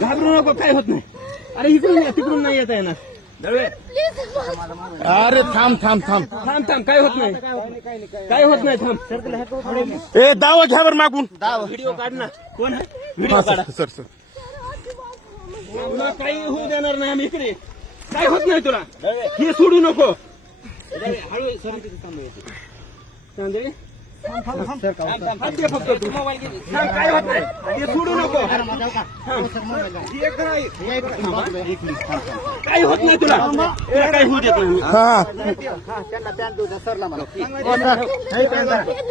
घाबरू नको, काय होत नाही. अरे इकडून या, तिकडून नाही येत आहे ना. अरे थांब थांब थांब थांब थांब, काय होत नाही, काय होत नाही, थांब. ए दावा घ्या बरं मागून. व्हिडिओ काढ ना. कोण आहे? व्हिडिओ काढा. सर सर तुला काही होऊ देणार नाही आम्ही इकडे. काय होत नाही तुला, हे सोडू नको. चांदळे हत्या फक्त तू. थांब, काय होत नाही, हे सोडू नको. काय होत नाही तुला, तुला काही होऊ देत नाही. हा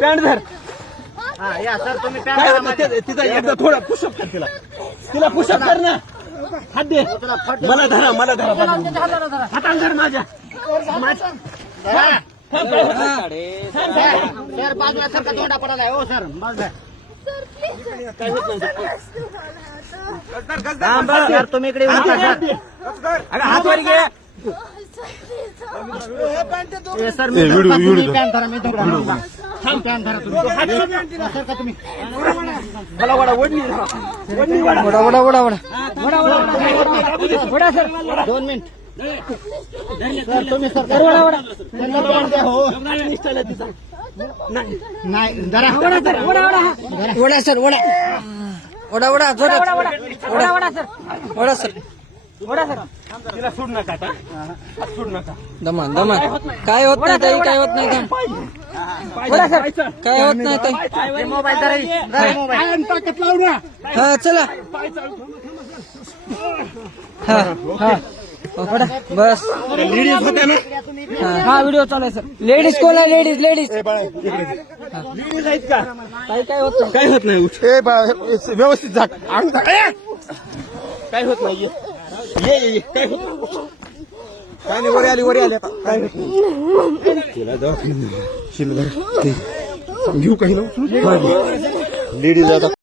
पॅन्ट धर. काय होत नाही, तिचा एकदा थोडा पुशअप कर तिला. तिला पुशअप कर ना. हात दे मला, धरा मला, धरा हाताला धर माझ्या. सर बाजूला सर का तोंडा पडायला आहे. हो सर बाजूला काय होत नाही. सर तुम्ही इकडे येऊन बसा. हात वर घे. सर मी व्हिडिओ पॅन धरा, मी धरा. थांब पॅन धरा तुम्ही. सर का तुम्ही मला वडा, ओढणी धरा. ओढणी vada. Vada vada vada vada vada vada sir 2 minute. Sir तुम्ही सर वडा वडा हो निष्ठाला तिचा नाही जरा vada sir vada vada vada sir vada vada vada vada vada vada sir vada sir vada sir. तिला सोड नका आता. हात सोड नका. दमान दमान काय होत नाही ताई, काय होत नाही. वडा सर काय होत नाही ताई. मोबाईल धरा, मोबाईल. हा चला. हा हा बस. लेडीज होत्या ना. हा व्हिडिओ चालू आहे सर. लेडीज कोण आहे? लेडीज लेडीज लेडीज आहेत का? काय होत नाही. काय होत नाही. उठ. ए बाळा व्यवस्थित झाक. काय होत नाही. ये ये ये. काय होत नाही. काय नाही, वरी आली आता. काय होत नाही. तिला घेऊ काही ना लेडीज आता